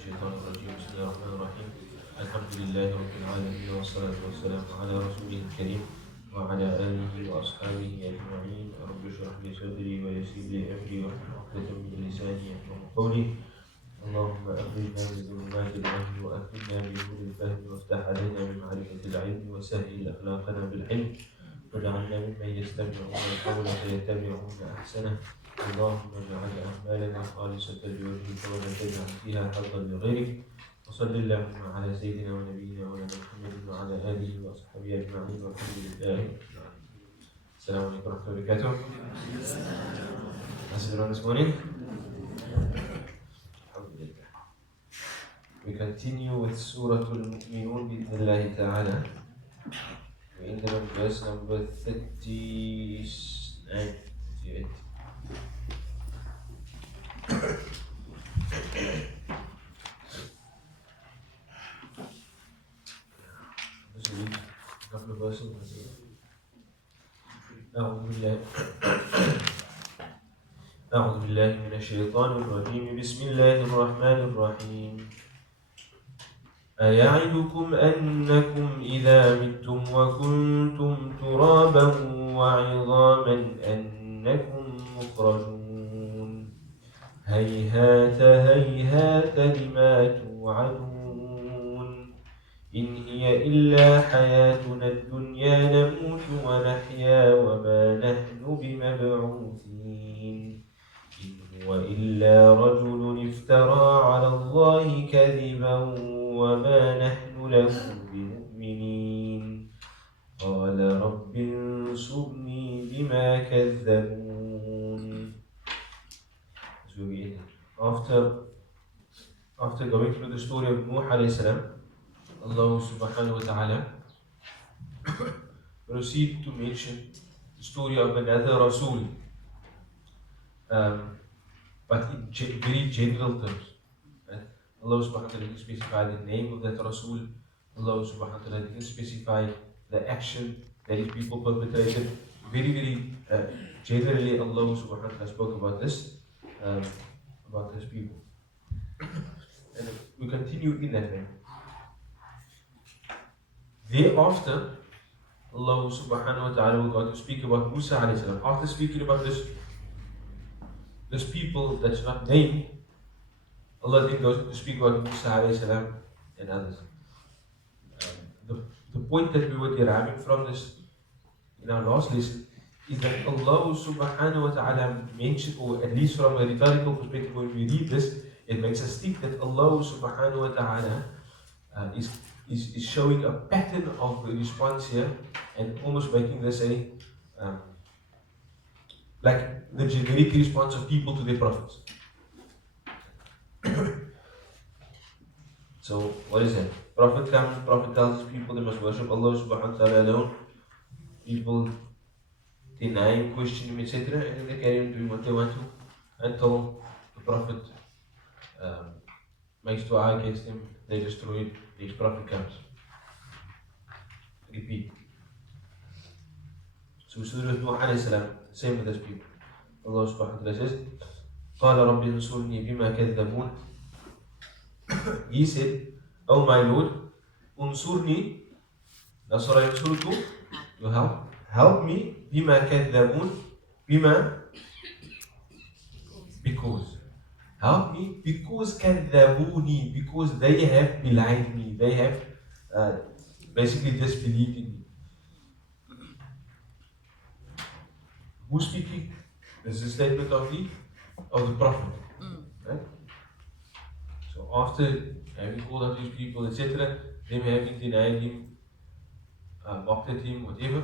الشيطان الرجيم. بسم الله الرحمن الرحيم. الحمد لله رب العالمين والصلاة والسلام على رسوله الكريم وعلى آله وأصحابه أجمعين. رب اشرح لي صدري ويسر لي أمري واحلل عقدة من لساني يفقهوا قولي. اللهم أخرجنا من ظلمات الوهم وأكرمنا بنور الفهم وافتح علينا بمعرفة العلم وسهل أخلاقنا بالحلم واجعلنا ممن يستمعون القول فيتبعون أحسنه. اللهم اجعل أعمالنا خالصة لوجهك ولا تجعل فيها حظا لغيرك. وصل اللهم على سيدنا ونبينا مولانا محمد وعلى آله وأصحابه أجمعين والحمد لله. السلام عليكم ورحمة الله وبركاته. How's everyone this morning? Alhamdulillah. We continue with Surah Al-Mu'minun bi-idhnillahi ta'ala. We ended on verse number 39, 38. Just read a couple of verses. أعوذ بالله من الشيطان الرجيم. بسم الله الرحمن الرحيم. أيعدكم أنكم إذا متم وكنتم ترابا وعظاما أنكم مخرجون هيهات هيهات لما توعدون إن هي إلا حياتنا الدنيا نموت ونحيا وما نحن بمبعوثين إن هو إلا رجل افترى على الله كذبا وما نحن له بمؤمنين قال رب انصرني بما كذبون. After going through the story of Nuh alayhi salam, Allah subhanahu wa ta'ala proceeded to mention the story of another Rasul, but in very general terms. Right? Allah subhanahu wa ta'ala didn't specify the name of that Rasul. Allah subhanahu wa ta'ala didn't specify the action that his people perpetrated. Very, very generally, Allah subhanahu wa ta'ala spoke about this, about his people. And we continue in that way. Thereafter, Allah subhanahu wa ta'ala will go to speak about Musa alayhi salam. After speaking about this people that's not named, Allah then goes to speak about Musa alayhi salam and others. The point that we were deriving from this in our last lesson is that Allah subhanahu wa ta'ala mentioned, or at least from a rhetorical perspective, when we read this, it makes us think that Allah subhanahu wa ta'ala is showing a pattern of response here and almost making this a like the generic response of people to their prophets. So what is that? Prophet comes, Prophet tells his people they must worship Allah subhanahu wa ta'ala alone. People deny him, question him, etc. And then they carry on doing what they want to until the Prophet makes dua against them, they destroy it, the next Prophet comes. Repeat. So Surah Nuh alayhi salam, same with those people. Allah subhanahu wa ta'ala says, قَالَ رَبِّ انصُرْنِي بِمَا كَذَّبُونَ. He said, Oh my Lord, unsurni, nasara yansurku, you help me, bima kadhabun, bima, because. Help me because kadhabuni, because they have belied me, they have basically disbelieved in me. Who's speaking? This is a statement of the Prophet. Right? So after having called out these people, etc., them having denied him, mocked at him, whatever.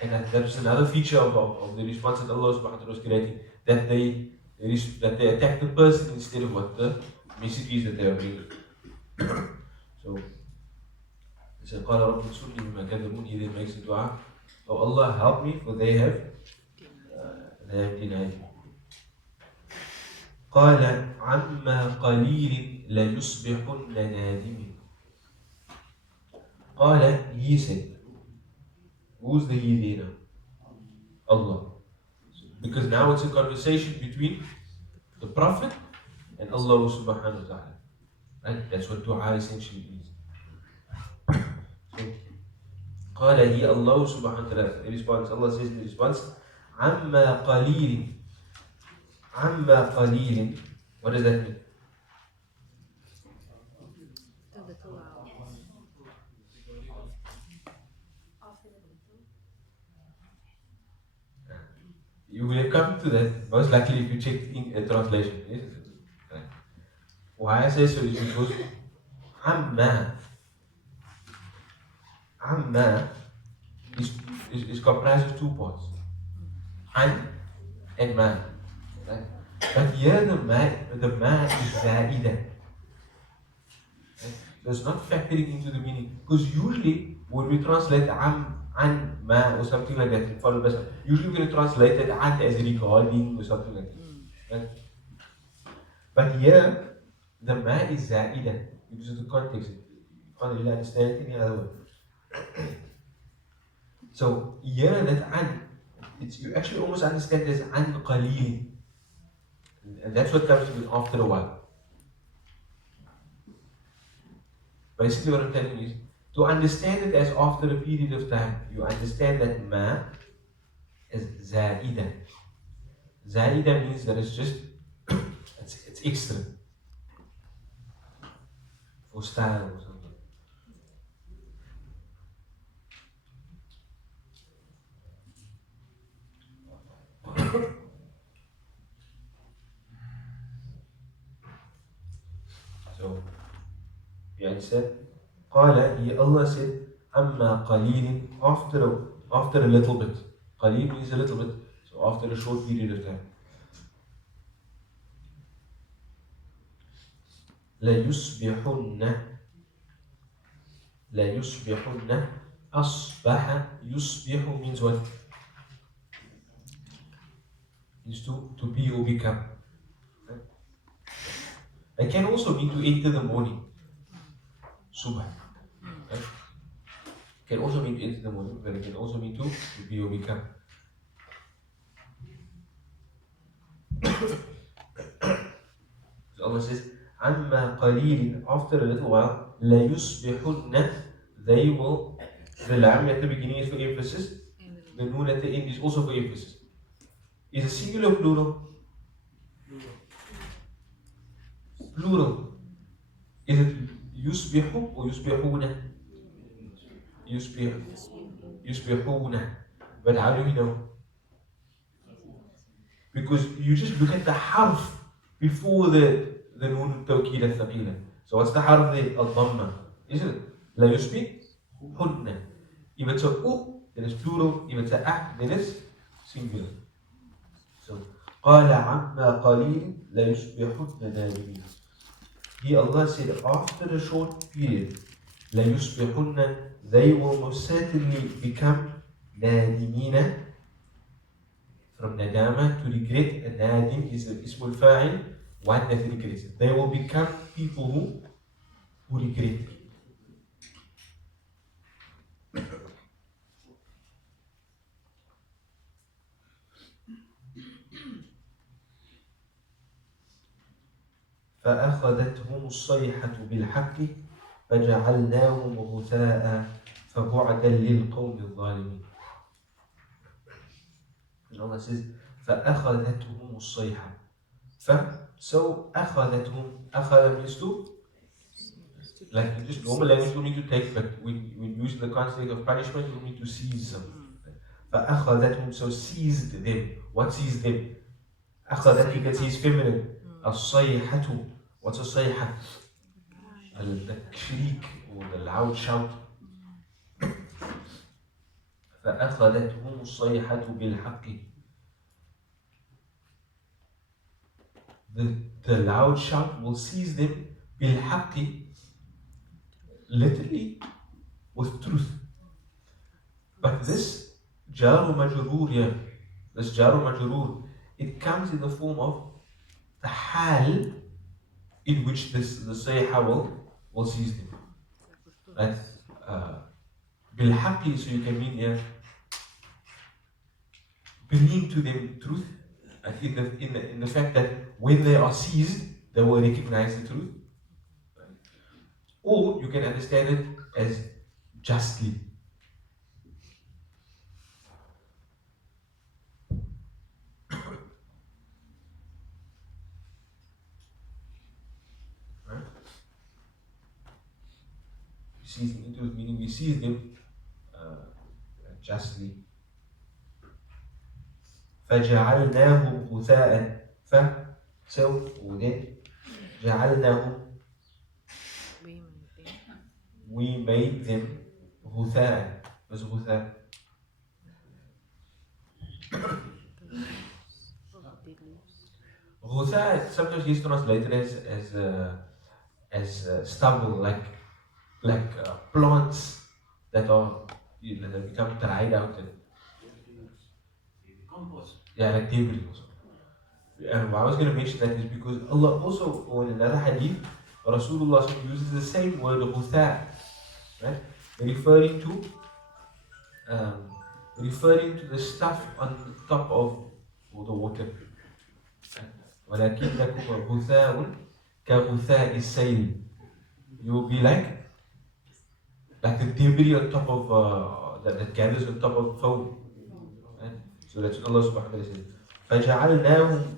And that's another feature of the response that Allah subhanahu wa ta'ala was creating, that they attack the person instead of what the message is that they are bringing. So, he said, قَالَ رَبِّ انصُرْنِي بِمَا كَذَّبُونَ. He then makes a dua, Oh Allah, help me, for they have denied me. قال عما قليل ليصبحن نادمين. قال, he said. Who's the he there now? Allah. Because now it's a conversation between the Prophet and Allah subhanahu wa ta'ala. Right? That's what dua essentially is. So, قال هي الله سبحانه وتعالى. In response, Allah says in response, عما قليل. عما قليل. What does that mean? You will have come to that most likely if you check in a translation. Yes? Right. Why I say so is because Amma is comprised of two parts. An and Ma. Right? But here the ma is Zaida. So it's not factoring into the meaning. Because usually when we translate an, ma or something like that, follow best, usually we're going to translate it an as regarding or something like that. Right? But here the ma is Zaida because of the context. You can't really understand it any other way. So here that an, you actually almost understand as an qaleel. And that's what comes with after a while. Basically what I'm telling you is, to understand it as after a period of time, you understand that ma is zaida. Zaida means that it's just, it's extra. For style or something. So, you understand? قال, Allah said, أما قليل, after a little bit. قليل means a little bit, so after a short period of time. ليصبحن ليصبحن أصبح يصبح means what? Means to be or become. It can also mean to enter the morning. Subh. Right? It can also mean to enter the morning, but it can also mean to be or become. So Allah says, Amma qaleel, after a little while, la yusbihunna, they will, the lam at the beginning is for emphasis, the noon at the end is also for emphasis. Is a singular or plural? Plural. Is it yusbihu or yusbihuna? Yusbihuna. But how do we know? Because you just look at the harf before the noon tawkid al-thaqila. So what's the harf there? Al-dhamma. Isn't it? La yusbihunna. If it's a u, then it's plural. If it's a then it's singular. So, قال عما قليل لا يصبحن نادمين. Here Allah said, after a short period, لا يصبحن, they will most certainly become نادمين. From nadama, to regret, and nadim is the ismul fa'il, one that regrets. They will become people who regret. فأخذتهم الصيحة بالحق فجعلناهم غثاء فبعدا للقوم الظالمين. And Allah says, فأخذتهم الصيحة. So أخذتهم, أخذ means to, like in just normal language we need to take, but when using the concept of punishment we need to seize something. فأخذتهم, so seized them. What seized them? أخذت, you can see is feminine. الصيحة. What's a صيحة? The shriek or the loud shout. فأخذتهم الصيحة بالحق. The loud shout will seize them بالحق, literally with truth. But this jar majroor here, this jar majroor, it comes in the form of the hal in which the sayha will seize them. Right? Bilhaqi, so you can mean here, bringing to them truth, in the fact that when they are seized, they will recognize the truth. Right? Or you can understand it as justly. Right? We seize them into it, meaning we seize them justly. فجعلناهم غثاء so then جعلناهم we made them غثاء. What's غثاء? غثاء sometimes is translated as stubble, like plants that are that have become dried out. Yeah, like debris also. And why I was going to mention that is because Allah also, in another hadith, Rasulullah uses the same word غثاء, right? Referring to the stuff on top of the water. ولكنكم غثاء كغثاء السيل. You will be like the debris on top of that gathers on top of foam. Right? So that's what Allah subhanahu wa ta'ala says. فجعلناهم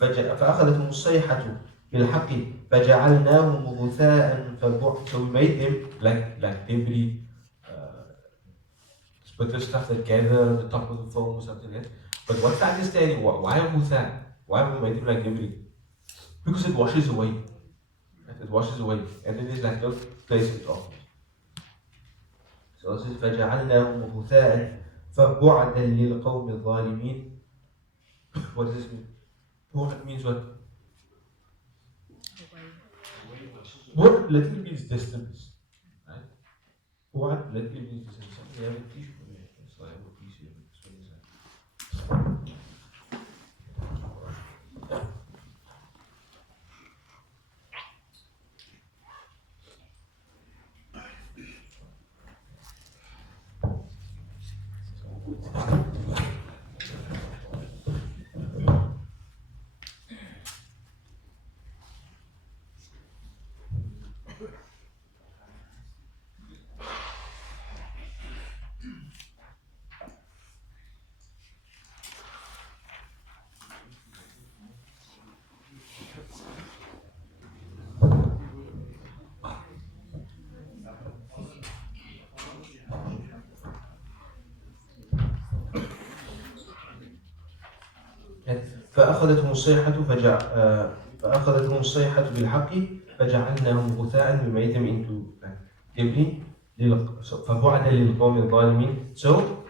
فأخذتهم الصيحة بالحق فجعلناهم غثاء فبعد. So we made them like debris, bitter stuff that gather on the top of the foam or something like that. But what's the understanding? Why غثاء? Why have we made them like debris? Because it washes away. Right? It washes away, and then there's like no place it off. So it says فجعلناهم غثاء فبعدا للقوم الظالمين. What does this mean? Bu'd means what? Bu'd literally means distance. Right? Bu'd literally means distance. Somebody have a tissue for me. So I have a piece here. What is that? فأخذتهم الصيحة بالحق فجعلناهم غثاء. We made them into debris. فبعدا للقوم الظالمين. So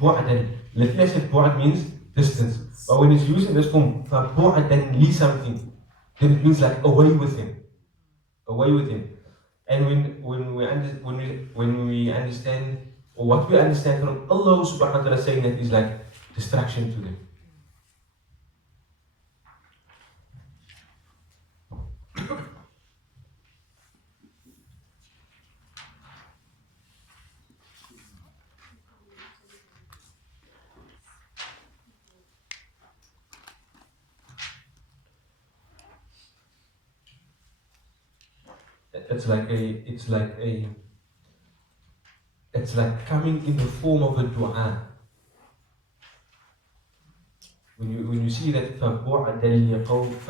بعدا, literally I said بعد means distance, but when it's used in this form فبعدا li something, then it means like away with him. And when we understand, or what we understand from Allah subhanahu wa ta'ala saying that is like distraction to them. It's like coming in the form of a dua. When you see that فَبُعْدًا لِلْقَوْمِ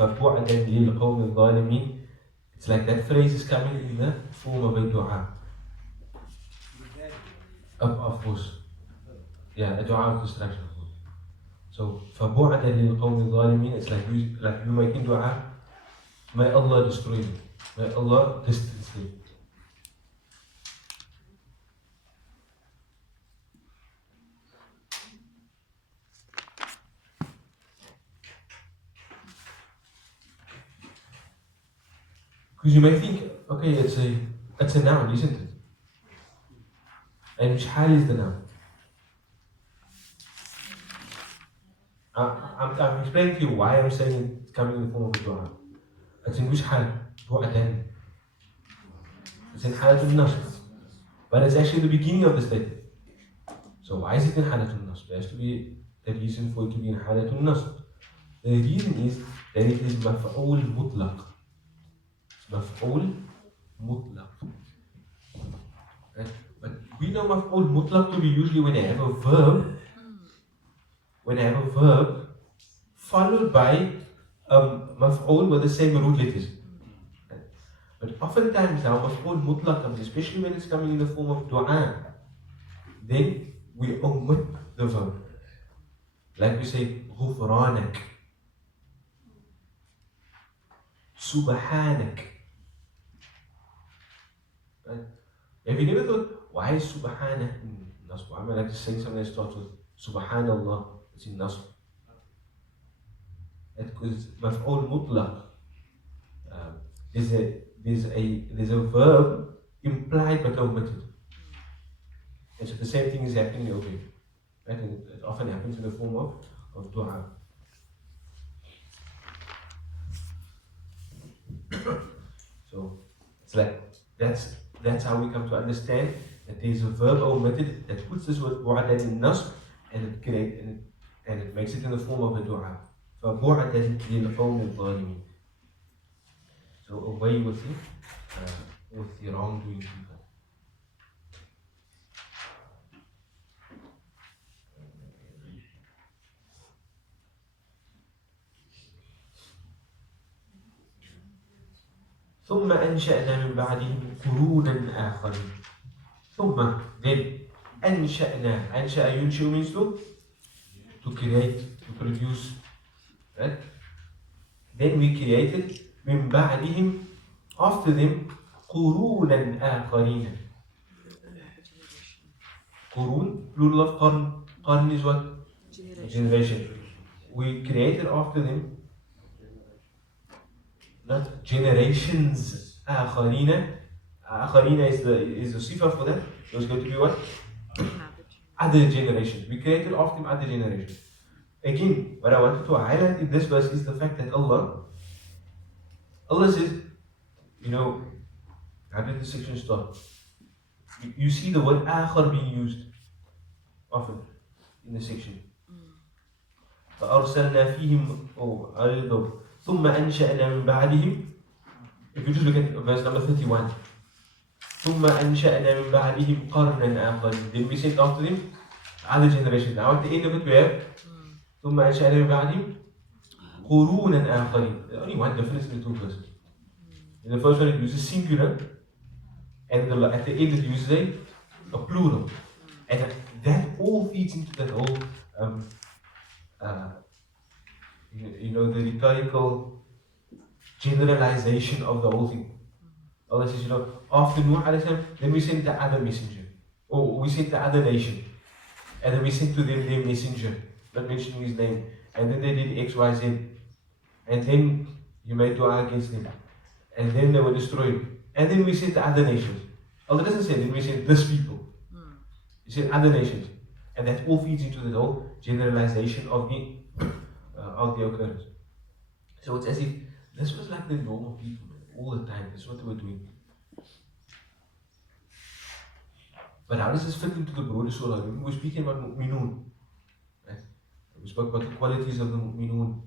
الظَّالِمِينَ, it's like that phrase is coming in the form of a dua. Of course. Yeah, a dua of distraction. So فَبُعْدًا لِلْقَوْمِ الظَّالِمِينَ, it's like you making dua, may Allah destroy you. May Allah distance you. Because you may think, okay, it's a noun, isn't it? And which hal is the noun? I'm explaining to you why I'm saying it's coming in the form of a dua. It's in which hal? Bu'adan. It's in halatul nasb. But it's actually the beginning of the statement. So why is it in halatul nasb? There has to be a reason for it to be in halatul nasb. The reason is then it is maf'ul mutlaq. It's maf'ul mutlaq. Right? But we know maf'ul mutlaq to be usually when I have a verb, followed by maf'ul with the same root letters. Right? But oftentimes now maf'ul mutlaq comes, especially when it's coming in the form of dua, then we omit the verb. Like we say, غفرانك, subhanak. Right? Have you never thought, why is subhana in nasb? I like to sing something that starts with subhanallah, it's in nasb. Because maf'ul mutlaq, there's a verb implied but omitted. And so the same thing is happening over here. Right? And it often happens in the form of dua. So it's like that's how we come to understand that there is a verb omitted that puts this word bu'adan in nasb and it makes it in the form of a dua. فَبُعْدًا لِلْقَوْمِ الظَّالِمِينَ. So away with the wrongdoing people. ثم أنشأنا من بعدهم قرونا آخرين. ثم then أنشأ ينشئ means to create, to produce, right? Then we created من بعدهم, after them, قرونا آخرين. قرون, plural of قرن. قرن is what? Generation. We created after them, not generations. آخرين. آخرين is the sifa for that. So it's going to be what? Other generations. We created after them other generations. Again, what I wanted to highlight in this verse is the fact that Allah says, how did the section start? You see the word آخر being used often in the section. فأرسلنا فيهم ثم أنشأنا من بعدهم. If you just look at verse number 31, ثم أنشأنا من بعدهم قرنا آخرين. Then we sent after them other generation. Now at the end of it we have ثم أنشأنا من بعدهم قرونا آخرين. There's only one difference in the two verses. In the first one it uses singular, and at the end it uses a plural. And that all feeds into that whole the rhetorical generalization of the whole thing. Allah says, after Nuh alayhi salam, then we sent the other messenger, or we sent the other nation, and then we sent to them their messenger, not mentioning his name, and then they did X, Y, Z, and then you made dua against them, and then they were destroyed, and then we sent the other nations. Allah doesn't say then we sent this people. He said other nations, and that all feeds into the whole generalization of the occurrence. So it's as if this was like the normal people all the time. That's what they were doing. But how does this fit into the broader surah? We were speaking about mu'minun, right? We spoke about the qualities of the mu'minun,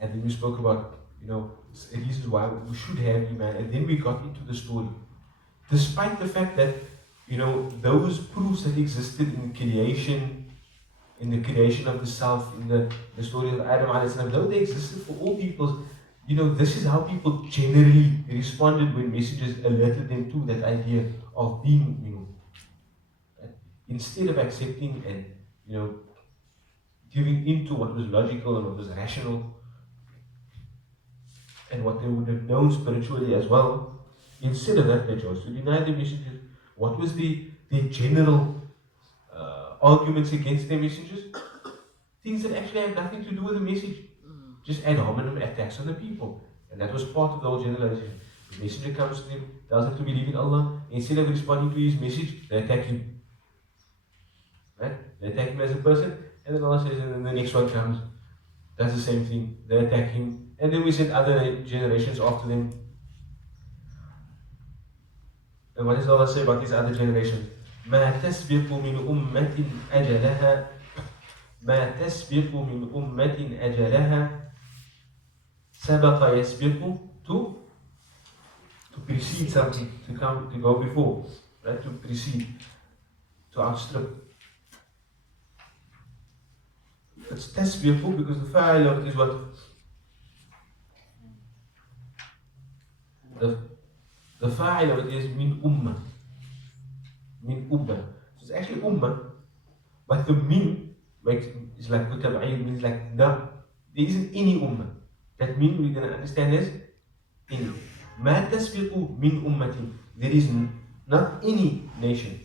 and then we spoke about reasons why we should have iman, and then we got into the story. Despite the fact that those proofs that existed in creation, in the creation of the self, in the story of Adam alayhi salam, though they existed for all peoples, this is how people generally responded when messages alerted them to that idea of being mu'minun. Right? Instead of accepting and giving into what was logical and what was rational and what they would have known spiritually as well, instead of that they chose to deny the messages. What was the general arguments against their messages? Things that actually have nothing to do with the message. Just ad hominem attacks on the people. And that was part of the whole generalization. The messenger comes to them, tells them to believe in Allah. Instead of responding to his message, they attack him. Right? They attack him as a person, and then Allah says, and then the next one comes, does the same thing. They attack him. And then we send other generations after them. And what does Allah say about these other generations? ما تسبق من أمة أجلها ما تسبق من أمة أجلها سبق يسبق to precede something, to go before, right? To precede, to outstrip. It's تسبق because the fa'il of it is what? The fa'il of it is min ummah. Min ummah. So it's actually ummah, but the min is like mutab'id, means like no. There isn't any ummah. That min we're going to understand as any. ما تسبق من أمة. There is not any nation.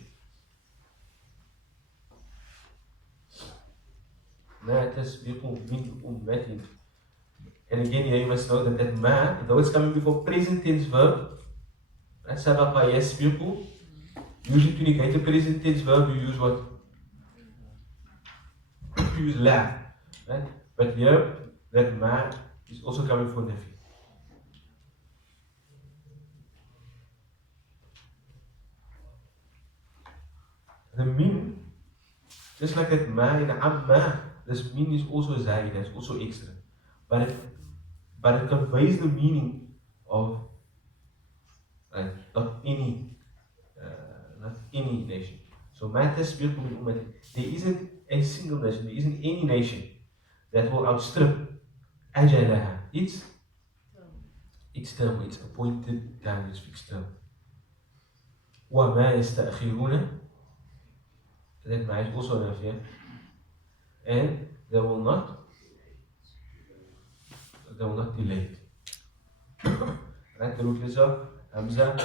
ما تسبق من أمة. And again, here you must know that ma, though it's coming before present tense verb, سبق يسبق, usually to negate the present tense verb, you use what? You use la. Right? But here, that ma is also coming for nafi. The min, just like that ma in amma, this min is also zaida, it's also extra. But it conveys the meaning of not any nation. So ma tasbiqu min ummati. There isn't a single nation, there isn't any nation that will outstrip ajalaha. Its term, its appointed time, its fixed term. وَمَا يَسْتَأْخِرُونَ. That ma is also enough, yeah? And they will not delay it. Right? The root letter, Hamza,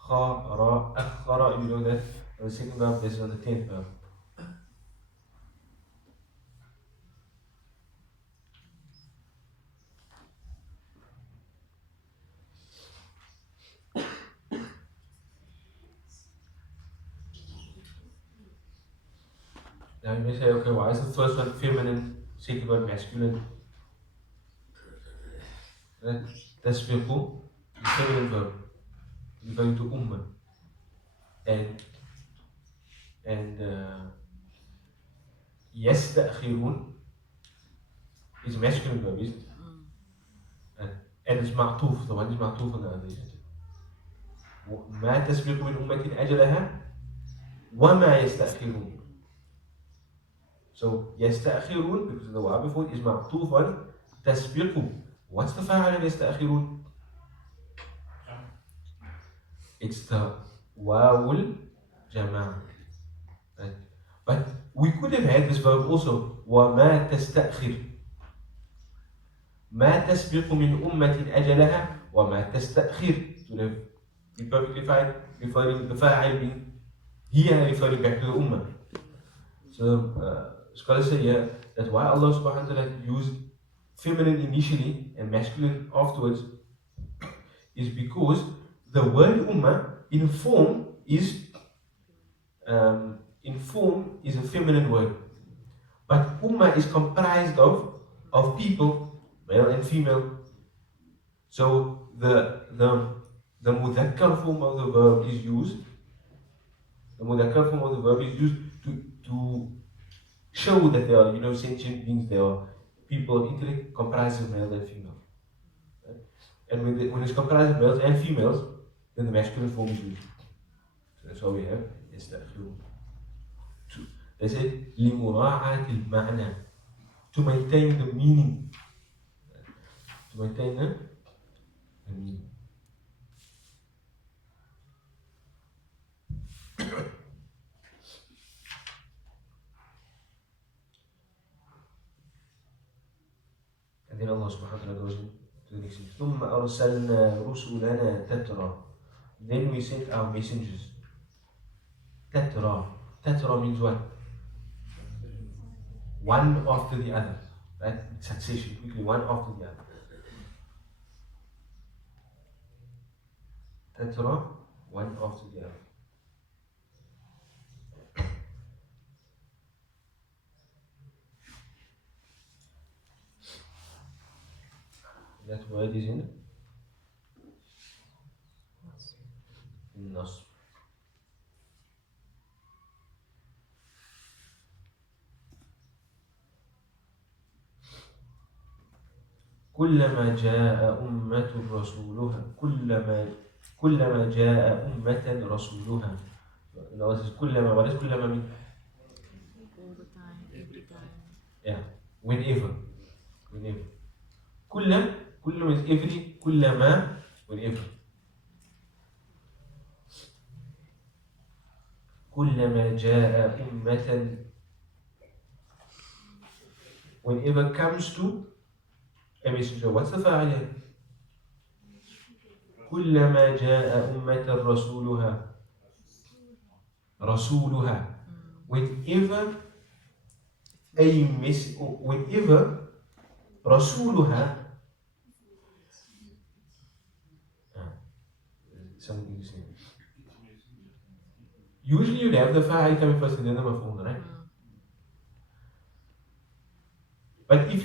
Kha, Ra, Akhara, you know that. The second verb is on the 10th verb. Now you may say, okay, why is the first one feminine, second one masculine? Right? Tasbiqu, the feminine verb, referring to ummah. And يستأخرون is masculine verb, isn't it? And it's ma'tuf, the one is ma'tuf on the other, isn't it? ما تسبق من أمة أجلها وما يستأخرون. So يستأخرون, because the one before is ma'tuf on تسبق. What's the fa'al of يستأخرون? It's the wawul jama'. Right? But we could have had this verb also, وما تستأخر. ما تسبق من أمة أجلها وما تستأخر. To be perfectly fine, referring the fa'il being here referring back to the ummah. So scholars say here that why Allah subhanahu wa ta'ala used feminine initially and masculine afterwards is because the word ummah in form is a feminine word, but ummah is comprised of people, male and female. So the mudhakkar form of the verb is used. The mudhakkar form of the verb is used to show that they are, sentient beings. They are people of intellect comprised of male and female. Right? And when it's comprised of males and females, then the masculine form is used. So that's why we have يستأخرون. They say لمراعاة المعنى, to maintain the meaning. To maintain the meaning. And then Allah subhanahu wa ta'ala goes into the next thing. ثم أرسلنا رسلنا تترى. Then we sent our messengers. تترى. Tatra means what? One after the other. Right? Succession, quickly, one after the other. Tatra, one after the other. That word is in Nasr. كلما جاء أمة رسولها كلما جاء أمة رسولها. كلما what is كلما mean? All the time, every time. Yeah, whenever. كل means every كلما whenever. كلما جاء أمة whenever comes to a messenger. What's the فاعل here? كلما جاء أمة رسولها. Whenever whenever رسولها something to say. Usually you have the fa'il coming first and then the maf'ul, right? But if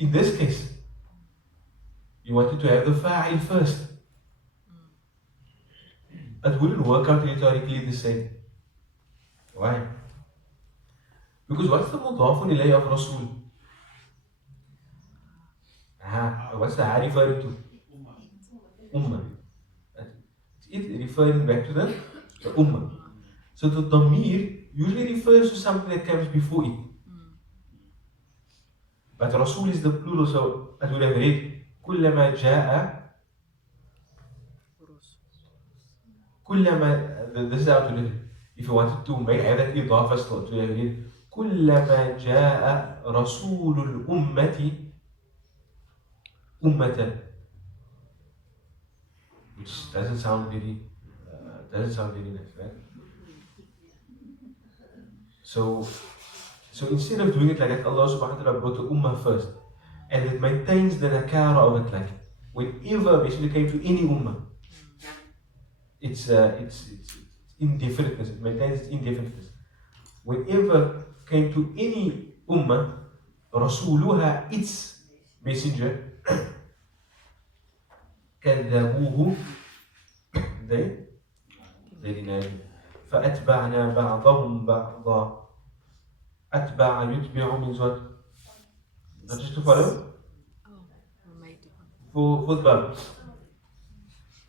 in this case you wanted to have the fa'il first, it wouldn't work out rhetorically the same. Why? Because what's the mudafun ilayhi of Rasul? What's the ha referring to? Ummah. It's referring back to the ummah. So the damir usually refers to something that comes before it. But Rasul is the plural, so as we have read, كلما جاء this is how to read it. If you wanted to make that إضافة to have read كلما جاء رسول الأمة أمة, which doesn't sound very nice, right? So instead of doing it like that, Allah subhanahu wa ta'ala brought the ummah first. And it maintains the nakara of it, like whenever basically came to any ummah, it's indefiniteness, it maintains its indefiniteness. Whenever came to any ummah, Rasuluha, its messenger, كذبوه, they denied it. فأتبعنا بعضهم بعضا. أتبع يتبع means what? Not just to follow? For the verb.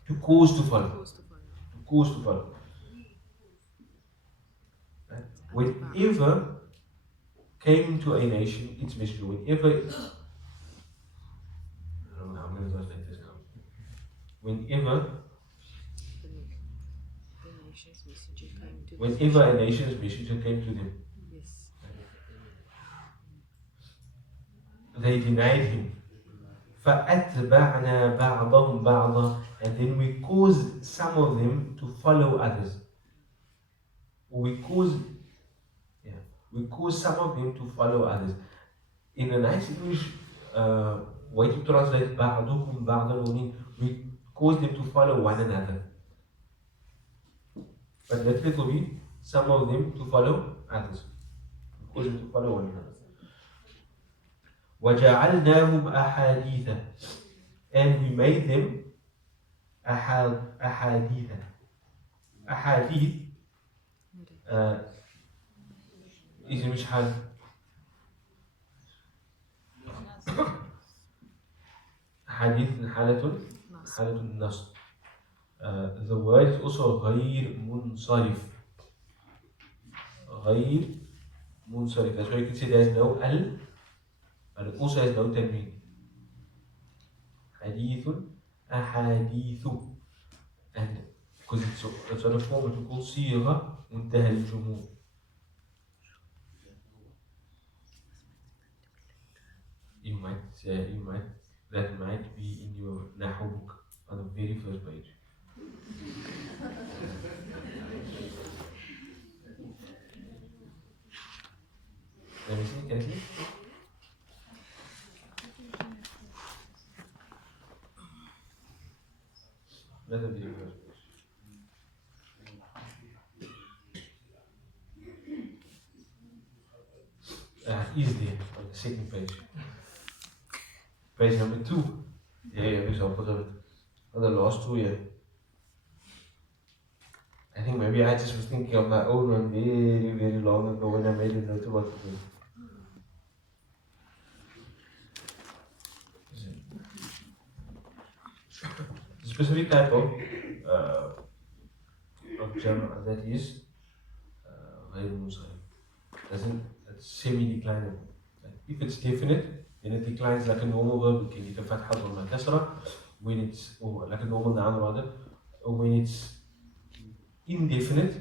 To cause to follow. Right? Whenever came to a nation, its messenger. Whenever, I don't know, I'm going to translate this now. Whenever a nation's messenger came to them, they denied him. فَأَتْبَعْنَا بَعْضَهُمْ بَعْضًا, and then we caused some of them to follow others. We caused some of them to follow others. In a nice English way to translate بَعْضُكُمْ بَعْضًا, we caused them to follow one another. But literally it will be some of them to follow others. We caused them to follow one another. وَجَعَلْنَاهُمْ أَحَادِيثًا, and we made them أحاديث. أحاديث is مش حال. أحاديث حالة النصب. The word is also غير منصرف. That's why you can say there is no al, but it also has no tanween. حديث أحاديث, and because it's on a form to call صيغة منتهى الجموع. You might that might be in your Nahu book on the very first page. Let me see, can I see? That's the very first page. Is there on the second page. Page number 2. Yeah, so I'll put it on the last 2 here. I think maybe I just was thinking of my own one very, very long ago when I made a note about it. specific type of jama that is غير منصرف. That's semi-declinable. If it's definite, then it declines like a normal verb. It can get a fatha or a kasra. When it's, or like a normal noun rather, or when it's indefinite,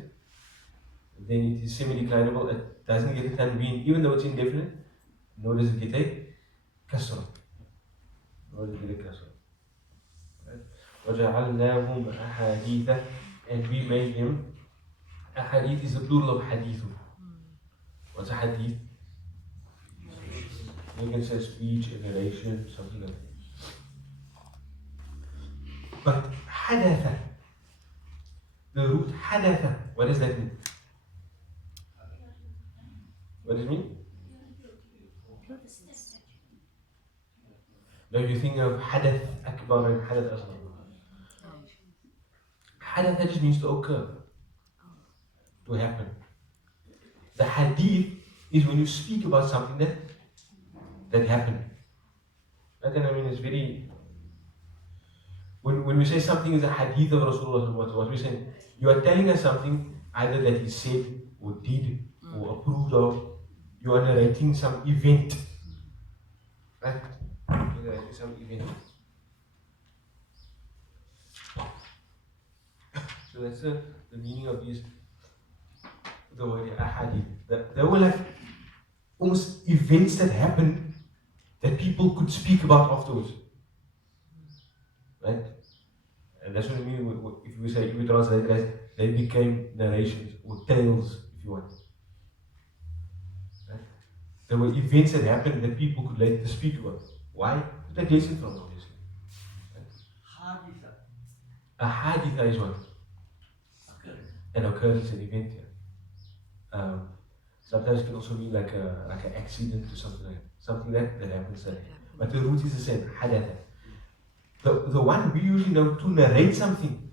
then it is semi-declinable. It doesn't get a tanween, even though it's indefinite, nor does it get a kasra. Nor does it get a kasra. Right? وَجَعَلْنَاهُمْ أَحَادِيثَ, and we made them. Ahadith is the plural of hadithu. What's a hadith? You can say speech, a narration, something like that. But hadatha, the root hadatha, what does that mean? What does it mean? Now you think of hadath akbar and hadath asghar. Hadatha just means to occur, to happen. The hadith is when you speak about something that happened. Right? And I mean, it's very. When we say something is a hadith of Rasulullah, what we're saying, you are telling us something either that he said or did or approved of. You are narrating some event. Right? You're narrating some event. So that's the meaning of these, the word ahadith. They were like almost events that happened that people could speak about afterwards. Right? And that's what I mean if we translate it as they became narrations or tales, if you want. Right? There were events that happened that people could later speak about. Why? To take lesson from, obviously. Right? A haditha is what? An occurrence, an event. Yeah. Sometimes it can also mean like an accident or something like that. Something that happens there. But the root is the same, hadatha. The one we usually know to narrate something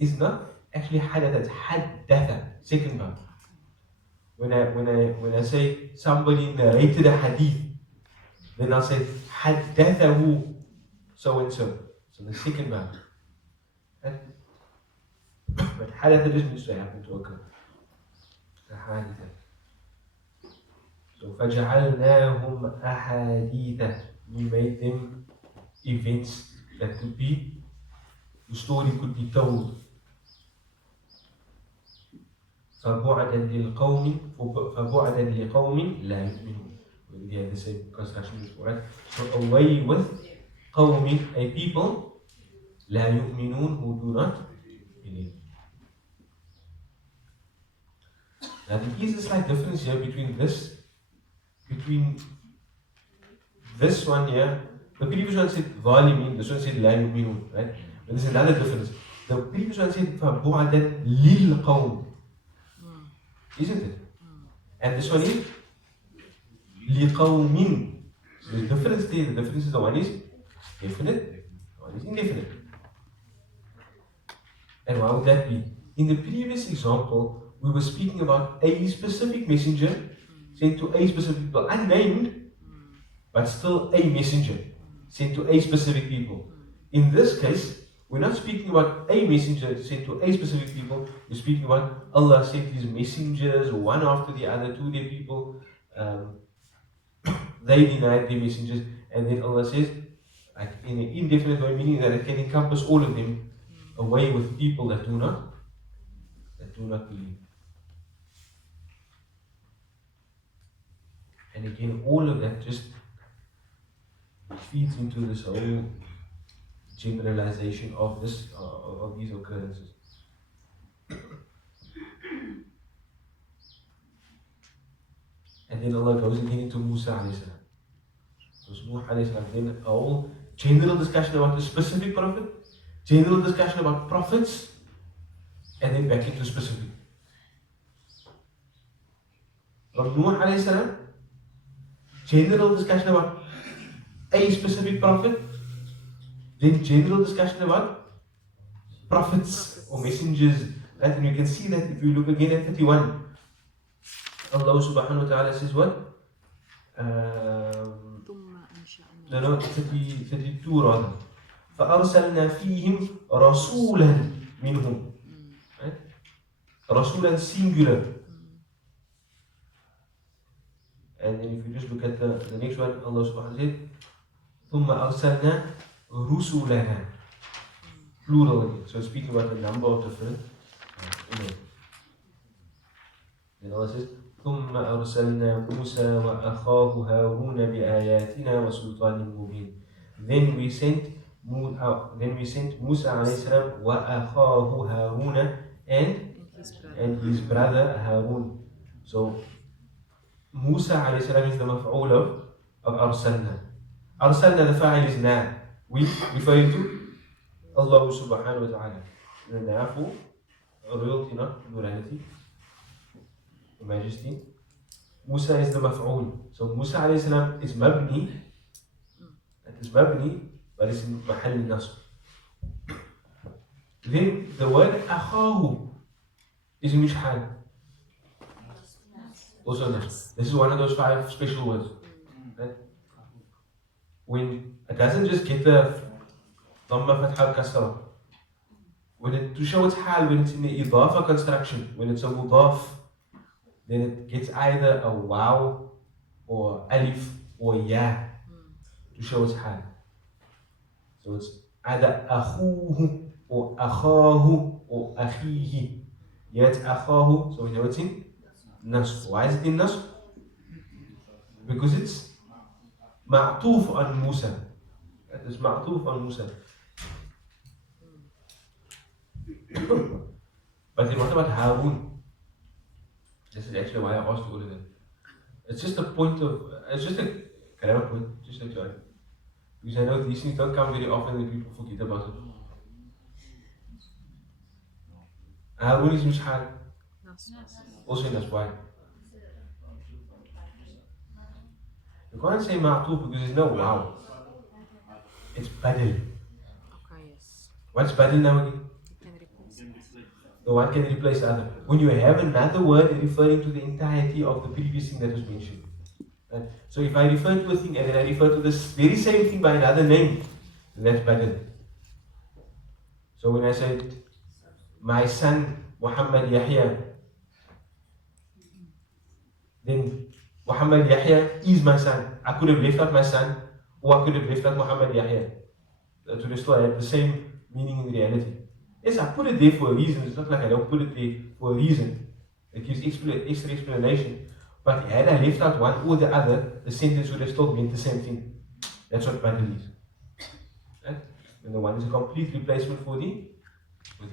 is not actually hadatha, it's haddatha, second verb. When I say somebody narrated a hadith, then I'll say haddathahu so and so. So the second verb. Right? But hadatha just needs to happen to occur. The haditha. So فَجَعَلْنَاهُمْ أَحَادِيثَ, we made them events that could be, the story could be told. فَبُعْدًا لِقَوْمٍ لَا يُؤْمِنُونَ. We have the same construction before, right? So away with قَوْمٍ, a people, لَا يُؤْمِنُونَ, who do not believe. Now there is a slight difference here between this one here. The previous one said ظالمين, this one said لا يؤمنون, right? But there's another difference. The previous one said فَبُعْدًا لِلْقَوْمِ, isn't it? And this one is لِقَوْمٍ. So the difference there, the difference is the one is definite, the one is indefinite. And why would that be? In the previous example, we were speaking about a specific messenger sent to a specific people, unnamed, but still a messenger sent to a specific people. In this case, we're not speaking about a messenger sent to a specific people, we're speaking about Allah sent these messengers one after the other to their people. They denied their messengers, and then Allah says, like in an indefinite way, meaning that it can encompass all of them, away with people that do not believe. And again, all of that just feeds into this whole generalization of these occurrences. And then Allah goes again into Musa alayhi salam. So Nuh alayhi salam, then a whole general discussion about the specific prophet, general discussion about prophets, and then back into specific. From Nuh alayhi salam, general discussion about a specific prophet, then general discussion about prophets or messengers. Right? And you can see that if you look again at 31. Allah subhanahu wa ta'ala says what? No, 32 rather. فأرسلنا فيهم رسولا منهم. Right? رسولا singular. And then if you just look at the next one, Allah subhanahu wa ta'ala said, ثم أرسلنا رسلنا. Plural again. So speaking about a number of different Then Allah says, ثم أرسلنا موسى وأخاه هارون بآياتنا وسلطان مبين. Then we sent Musa alayhi salam وأخاه هارون and his brother Harun. So Musa alayhi salam is the maf'ul of أرسلنا. أرسلنا, the fa'il is na. We referring to Allah subhanahu wa ta'ala. The nafu, royalty, not plurality, majesty. Musa is the maf'ul. So Musa alayhi salam is mabni. It is mabni, but it's in mahal nasb. Then the word akhahu is in which hal? Also nasb. This is one of those 5 special words. Right? When it doesn't just get the dhamma, fatha, kasra. When it, to show its hal, when it's in the idafa construction, when it's a mudaf, then it gets either a waw or alif or ya to show its hal. So it's either akhuhu or akhahu or akhihi. Yeah, it's akhahu, so we know it's in nasb. Why is it in nasb? Because it's ma'tuf on Musa. It's ma'tuf on Musa. But then what about Harun? This is actually why I asked you all of that. It's just a point of, it's just a grammar point, just like that. Because I know these things don't come very often and people forget about it. Harun is Mishhal. Also that's why. You can't say ma'tuf because there's no wow. It's badal. Okay, yes. What's badal now again? The one can replace the other. When you have another word referring to the entirety of the previous thing that was mentioned. Right? So if I refer to a thing and then I refer to this very same thing by another name, then that's badal. So when I said, my son Muhammad Yahya, then Muhammad Yahya is my son. I could have left out my son, or I could have left out Muhammad Yahya. That would have still had the same meaning in reality. Yes, I put it there for a reason. It's not like I don't put it there for a reason. It gives extra explanation. But had I left out one or the other, the sentence would have still meant the same thing. That's what badal is. Right? And the one is a complete replacement for the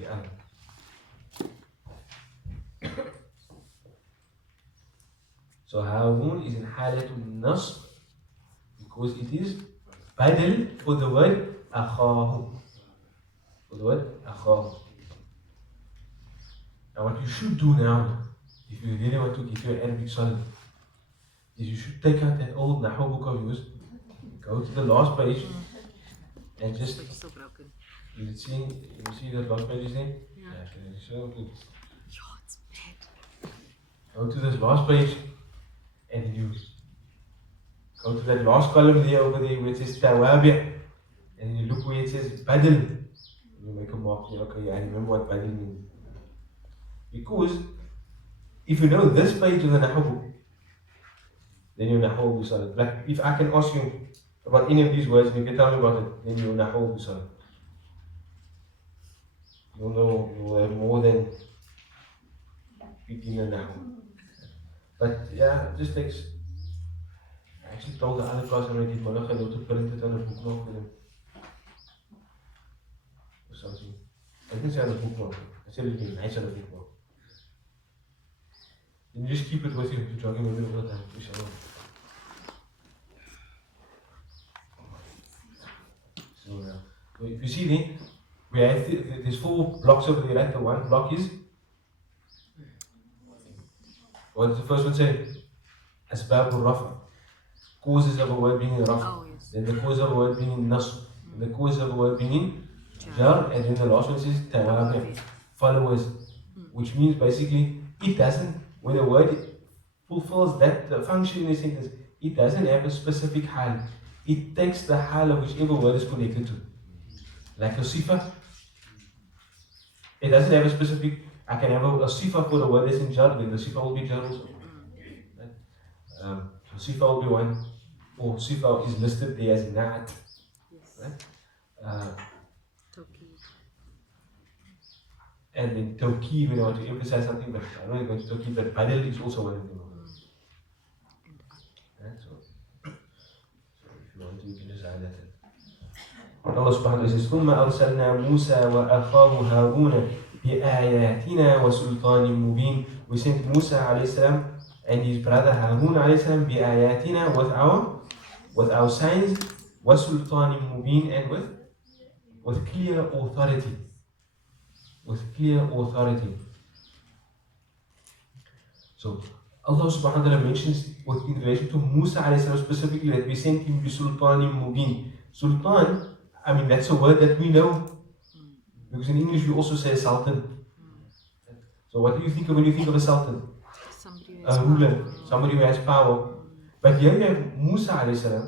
other. So Harun is in halatul nasb because it is badal for the word akhahu. For the word akhahu. Now what you should do now, if you really want to get your Arabic solid, is you should take out that old Nahu book of yours, go to the last page, and just It's so broken. you see that last page is there? Yeah. It's so good. Yo, it's bad. Go to this last page, and then you go to that last column there over there where it says tawabi', and you look where it says badal. You make a mark here, okay, I remember what badal means. Because if you know this page of the Nahu book, then your Nahu will be solid. Like if I can ask you about any of these words and you can tell me about it, then your Nahu will be solid. You'll know, you will have more than beginner Nahu. But yeah, it just takes. I actually told the other class I'm going to get Malach and to print it on a bookmark for them. Or something. I didn't say on a bookmark. I said it would be nice on a bookmark. Then you just keep it with you. You're jogging with it all the time. Inshallah. So if you see there, we have there's 4 blocks over there, right? The one block is. What does the first one say? Asbab al-Rafa. Causes of a word being in Rafa. Oh, yes. Then the cause of a word being in Nasb. The cause of a word being in Jar. And then the last one says Tawabi. Followers. Which means basically, it doesn't, when a word fulfills that function in a sentence, it doesn't have a specific hal. It takes the hal of whichever word is connected to. Like a sifa, it doesn't have a specific, I can have a sifa for the word that's in jar, then the sifa will be jar also. Right? So sifa will be one, or sifa is listed there as na'at. Yes. Right? Tawkid. And then tawkid, when I want to emphasize something, but I'm not going to tawkid, but badal is also one of them. Right? So if you want to, you can just add that in. Allah subhanahu wa ta'ala says, ثم أرسلنا موسى وأخاه هارون بآياتنا وسلطان مبين. We sent Musa alayhi salam and his brother Harun alayhi salam بآياتنا with our signs وسلطان مبين and with clear authority. With clear authority. So Allah subhanahu wa ta'ala mentions in relation to Musa alayhi salam specifically that we sent him بسلطان مبين. Sultan, I mean, that's a word that we know. Because in English we also say sultan. So what do you think of when you think of a sultan? A ruler, somebody who has power. But here we have Musa alayhi salam.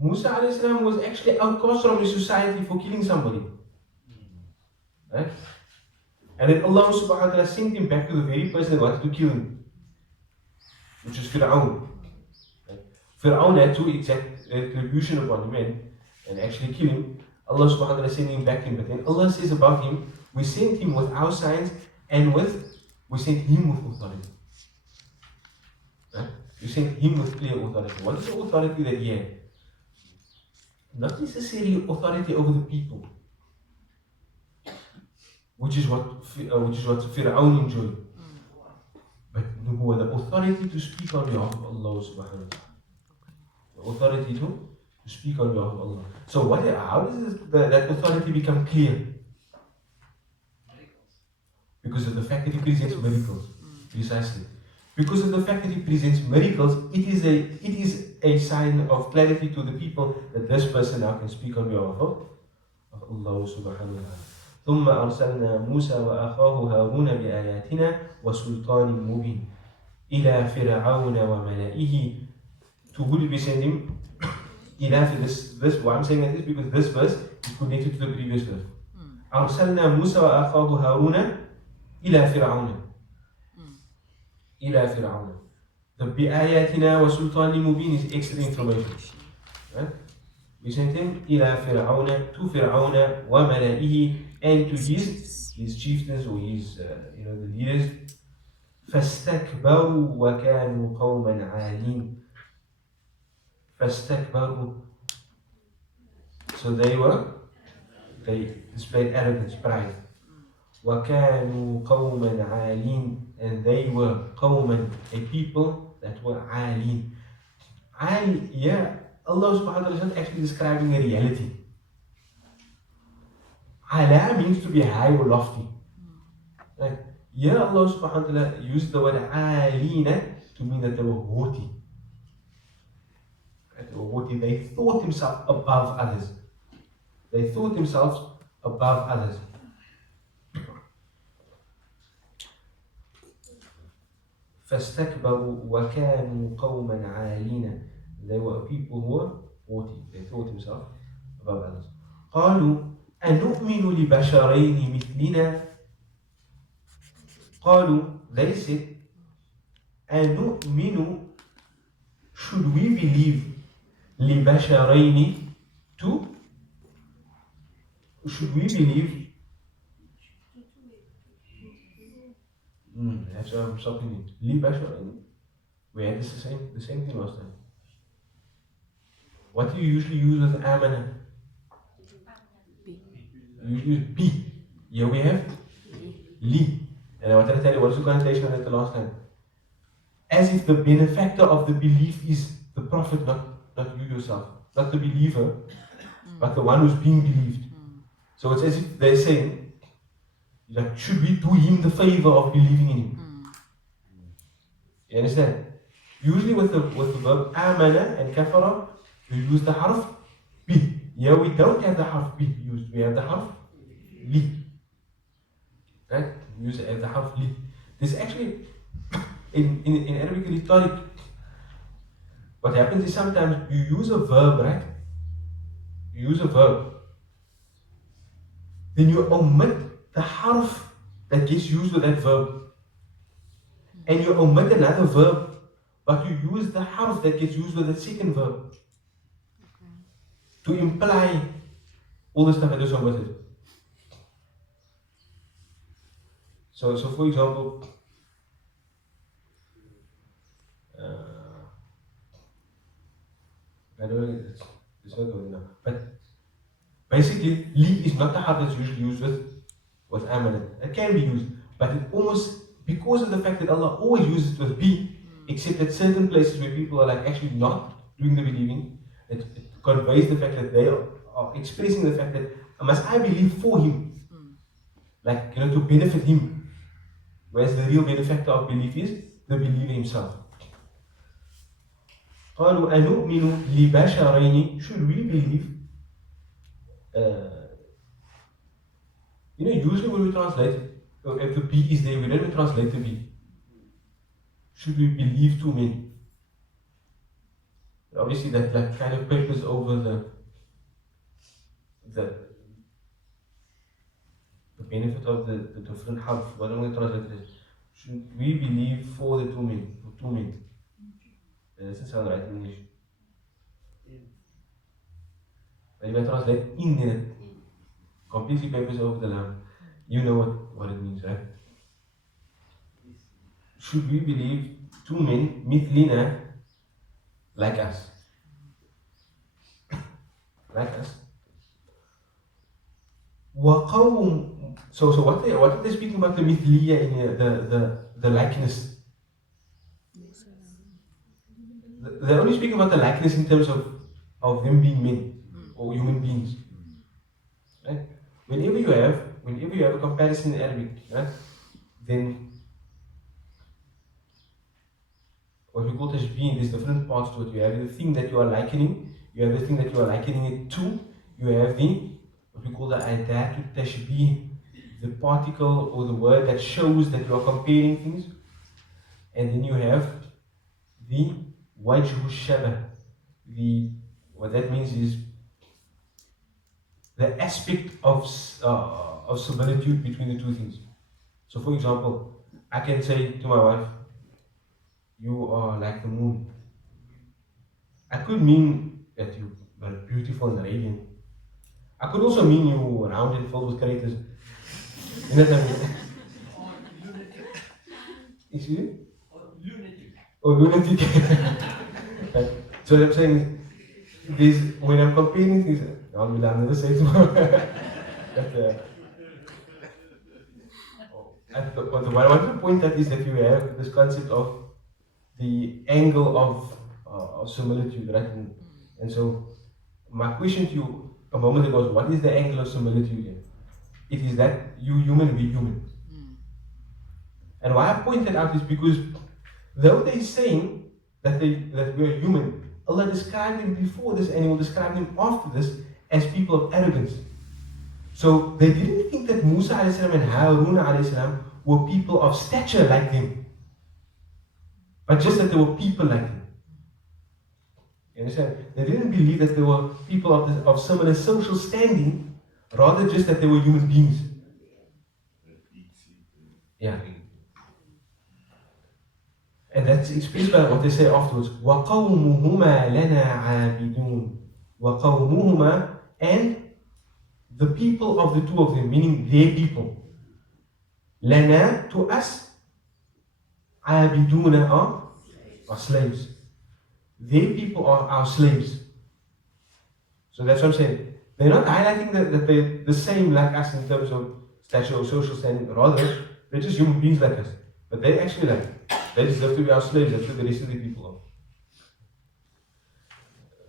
Musa alayhi salam was actually outcast from his society for killing somebody. Right? And then Allah subhanahu wa ta'ala sent him back to the very person that wanted to kill him, which is Fir'aun. Right? Fir'aun had to exact retribution upon him and actually kill him. Allah subhanahu wa ta'ala sent him back to him. But then Allah says about him, we sent him with our signs and we sent him with authority. Right? We sent him with clear authority. What is the authority that he had? Not necessarily authority over the people, which is what Fir'aun enjoyed. But the authority to speak on behalf of Allah subhanahu wa ta'ala. The authority to speak on behalf of Allah. So how does that authority become clear? Because of the fact that he presents miracles. Precisely. Because of the fact that he presents miracles, it is a sign of clarity to the people that this person now can speak on behalf of Allah subhanahu wa ta'ala. ثم أرسلنا موسى وأخاه هارون بآياتنا وسلطان مبين إلى فرعون وملئه. To who did we send him? This why I'm saying that is because this verse is connected to the previous verse. أرسلنا موسى وأخاه هارون إلى فرعون. إلى فرعون. The بآياتنا وسلطان مبين is extra information. Right? We sent him إلى فرعون, to فرعون وملئه, and to his chieftains or his the leaders. فاستكبروا وكانوا قوما عالين. فاستكبروا. So they displayed arrogance, pride. وكانوا قوما عالين, and they were قوما, a people that were عالين. Allah subhanahu wa ta'ala is not actually describing a reality. Ala means to be high or lofty. Like, here Allah subhanahu wa ta'ala used the word alina to mean that they were haughty. Right? They were haughty. They thought themselves above others. They thought themselves above others. فاستكبروا وكانوا قوما عالين. They were people who were haughty. They thought themselves above others. قالوا أنؤمن لبشرين مثلنا. قالوا, they said, أنؤمن, should we believe لبشرين, should we believe, that's why I'm stopping it. لبشرين, we had this the same thing last time. What do you usually use with amana? You use B. Here we have li. And I wanted to tell you what is the connotation of that the last time. As if the benefactor of the belief is the Prophet, not you yourself. Not the believer, but the one who's being believed. So it's as if they're saying, like, should we do him the favor of believing in him? You understand? Usually with the verb amana and kafara, we use the harf B. Here we don't have the harf B used. We have the harf li. Right? We use it as the harf li. There's actually, in Arabic rhetoric, what happens is sometimes you use a verb, right? You use a verb, then you omit the harf that gets used with that verb. And you omit another verb, but you use the harf that gets used with the second verb to imply all the stuff that is omitted. So for example, I don't know, it's not good enough. But basically, li is not the harf that's usually used with amanat. It can be used, but it almost, because of the fact that Allah always uses it with be, except at certain places where people are like actually not doing the believing, it conveys the fact that they are expressing the fact that must I believe for him, like to benefit him, whereas the real benefactor of belief is the believer himself. قالوا أنؤمن لبشرين, should we believe? Usually when we translate, if the be is there, we don't translate the be. Should we believe two men? Obviously that kind of papers over the benefit of the different harf. What am I going to translate this? Should we believe for the two men? For two men. That doesn't sound right in English. But if I translate in it, completely papers over the lamp, you know what it means, right? Should we believe two men, mithlina, like us? Like us. وقوم. So what are they speaking about the mithliya in here, the likeness? They're only speaking about the likeness in terms of them being men or human beings. Right? Whenever you have a comparison in Arabic, right, then what we call tashbih, there's different parts to it. You have the thing that you are likening, you have the thing that you are likening it to, you have what we call the adatu tashbih, the particle or the word that shows that you are comparing things, and then you have the wajhu shabah. What that means is the aspect of similitude between the two things. So for example, I can say to my wife, you are like the moon. I could mean that you are beautiful and radiant. I could also mean you round and filled with craters. You know what I mean? Excuse me? Or lunatic. So what I'm saying is, when I'm comparing things, I'll never say it tomorrow. But what I want to point at is that you have this concept of the angle of similitude, right? And so my question to you a moment ago was, what is the angle of similitude here? It is that you human be human. And why I point that out is because though they're saying that we are human, Allah described them before this and He will describe them after this as people of arrogance. So they didn't think that Musa a.s. and Harun a.s. were people of stature like them, but just that they were people like them. You understand? They didn't believe that they were people of similar social standing, rather just that they were human beings. Yeah. And that's expressed by what they say afterwards. وَقَوْمُهُمَا لَنَا عَابِدُونَ. وَقَوْمُهُمَا, and the people of the two of them, meaning their people. لَنَا, to us, عَابِدُونَ are slaves. Their people are our slaves. So that's what I'm saying. They're not highlighting that they're the same like us in terms of stature or social standing. Rather, they're just human beings like us. But they actually they deserve to be our slaves. That's what the rest of the people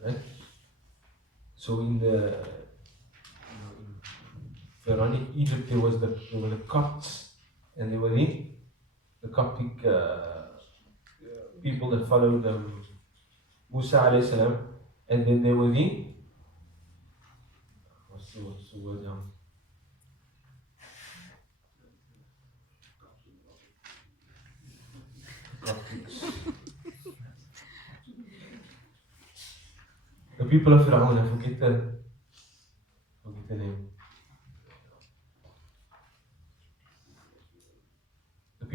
are. Right? So in the Pharaonic Egypt, there were the Copts, and there were the Coptic people that followed Musa alayhi salam, and then there were what's the word now? The people of Fir'aun, I forget the name.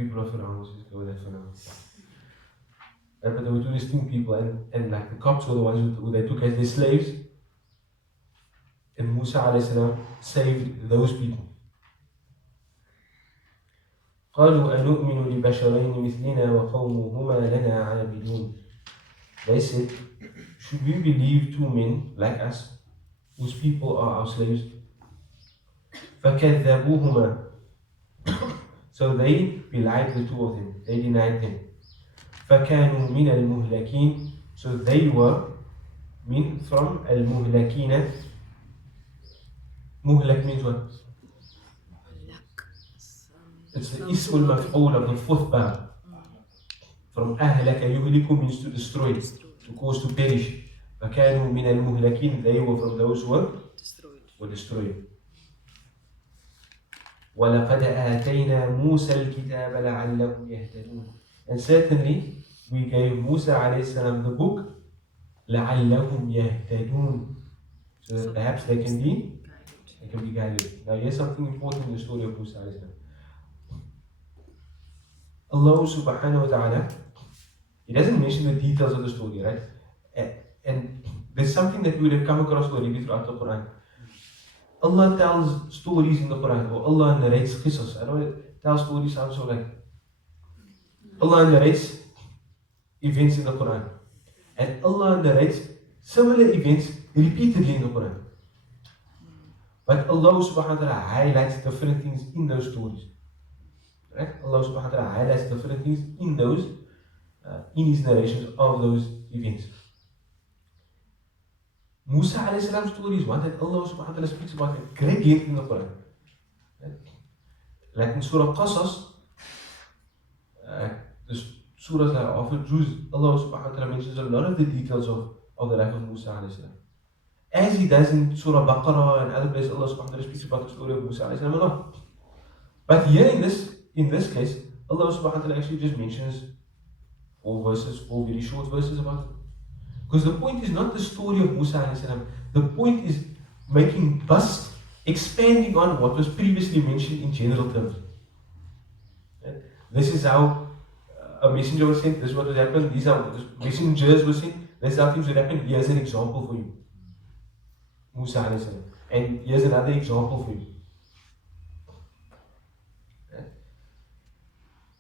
people of Fir'aun, let's just go with that for now. But they were two distinct people, and like the Copts were the ones who they took as their slaves, and Musa alayhi salam saved those people. قالوا أنؤمن لبشرين مثلنا وقومهما لنا عابدون. They said, should we believe two men like us, whose people are our slaves? فكذبوهما. So they belied the two of them, they denied them. فكانوا من المهلكين. So they were from المهلكين. مهلك means what? It's the ism al-maf'ul of the fourth bar. From أهلك يهلك means to destroy, to cause to perish. فكانوا من المهلكين. They were from those who were destroyed. وَلَقَدْ آتَيْنَا مُوسَى الْكِتَابَ لَعَلَّهُمْ يَهْتَدُونَ. And certainly, we gave Musa alayhi salam the book, لَعَلَّهُمْ يَهْتَدُونَ, so that perhaps they can be guided. Now here's something important in the story of Musa alayhi salam. Allah subhanahu wa ta'ala, He doesn't mention the details of the story, right? And there's something that we would have come across already throughout the Quran. Allah tells stories in the Quran, or Allah narrates qisas. I know tell stories sounds so like Allah narrates events in the Quran, and Allah narrates similar events repeatedly in the Quran. But Allah subhanahu wa ta'ala highlights different things in those stories. Right? Allah subhanahu wa ta'ala highlights different things in those, in His narrations of those events. Musa alayhi salam's story is one that Allah subhanahu wa ta'ala speaks about at great length in the Quran. Right? Like in Surah Qasas, the surahs that are offered Jews, Allah subhanahu wa ta'ala mentions a lot of the details of the life of Musa alayhi salam. As He does in Surah Baqarah and other places, Allah subhanahu wa ta'ala speaks about the story of Musa alayhi salam a lot. But here in this case, Allah subhanahu wa ta'ala actually just mentions 4 very short verses about it. Because the point is not the story of Musa alayhi salam. The point is making bust, expanding on what was previously mentioned in general terms. Right? This is how a messenger was sent, this is what would happen, these are messengers were sent, this is how things would happen. Here's an example for you. Musa alayhi salam. And here's another example for you. Right?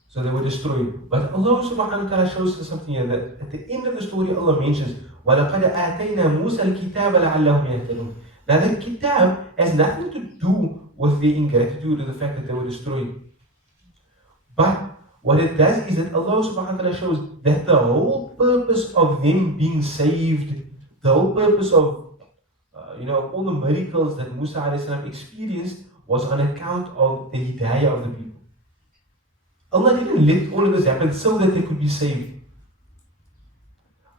So they were destroyed. But Allah subhanahu wa ta'ala shows us something here, that at the end of the story Allah mentions, وَلَقَدْ آتَيْنَا مُوسَى الْكِتَابَ لَعَلَّهُمْ يَهْتَدُونَ. Now the kitab has nothing to do with their ingratitude or the fact that they were destroyed. But what it does is that Allah subhanahu wa ta'ala shows that the whole purpose of them being saved, the whole purpose of all the miracles that Musa alayhi salam experienced was on account of the hidayah of the people. Allah didn't let all of this happen so that they could be saved.